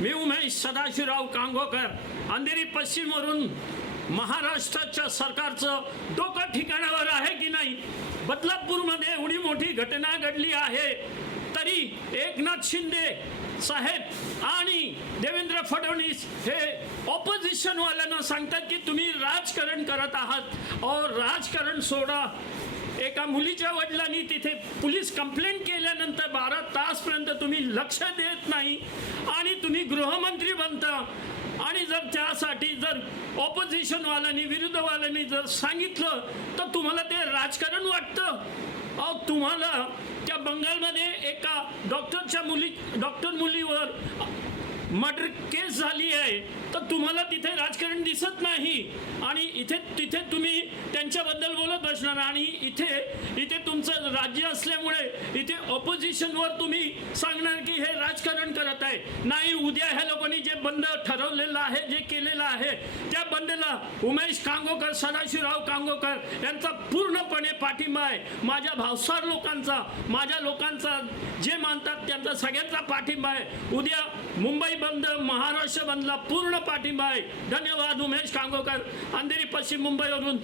मी उमेश सदाशिवराव कांगोकर, अंधेरी पश्चिमवरून महाराष्ट्राच्या सरकारचं डोकं ठिकाणावर आहे की नाही? बदलापूरमध्ये एवढी मोठी घटना घडली आहे तरी एकनाथ शिंदे साहेब आणि देवेंद्र फडणवीस हे ऑपोजिशनवाल्यांना सांगतात की तुम्ही राजकारण करत आहात और राजकारण सोडा. एका मुलीच्या वडिलांनी तिथे पोलीस कंप्लेंट केल्यानंतर 12 तासपर्यंत तुम्ही लक्ष देत नाही आणि तुम्ही गृहमंत्री बनता. आणि जर त्यासाठी जर ऑपोजिशनवाल्यांनी विरोधवाल्यांनी जर सांगितलं तर तुम्हाला ते राजकारण वाटतं. तुम्हाला त्या बंगालमध्ये एका डॉक्टर मुलीवर मर्डर केस झाली आहे तर तुम्हाला तिथे राजकारण दिसत नाही आणि तिथे तुम्ही त्यांच्याबद्दल बोलत बसणार आणि इथे तुमचं राज्य असल्यामुळे इथे ऑपोजिशनवर तुम्ही सांगणार की हे राजकारण करत आहे. नाही, उद्या ह्या लोकांनी जे बंद ठरवलेलं आहे, जे केलेलं आहे त्या बंदला उमेश कांगोकर, सदाशिवराव कांगोकर यांचा पूर्णपणे पाठिंबा आहे. माझ्या भावसार लोकांचा, माझ्या लोकांचा जे मानतात त्यांचा सगळ्यांचा पाठिंबा आहे. उद्या मुंबई बंद, महाराष्ट्र बंदला पूर्ण पाठिंबा आहे. धन्यवाद. उमेश कांगोकर, अंधेरी पश्चिम मुंबईवरून.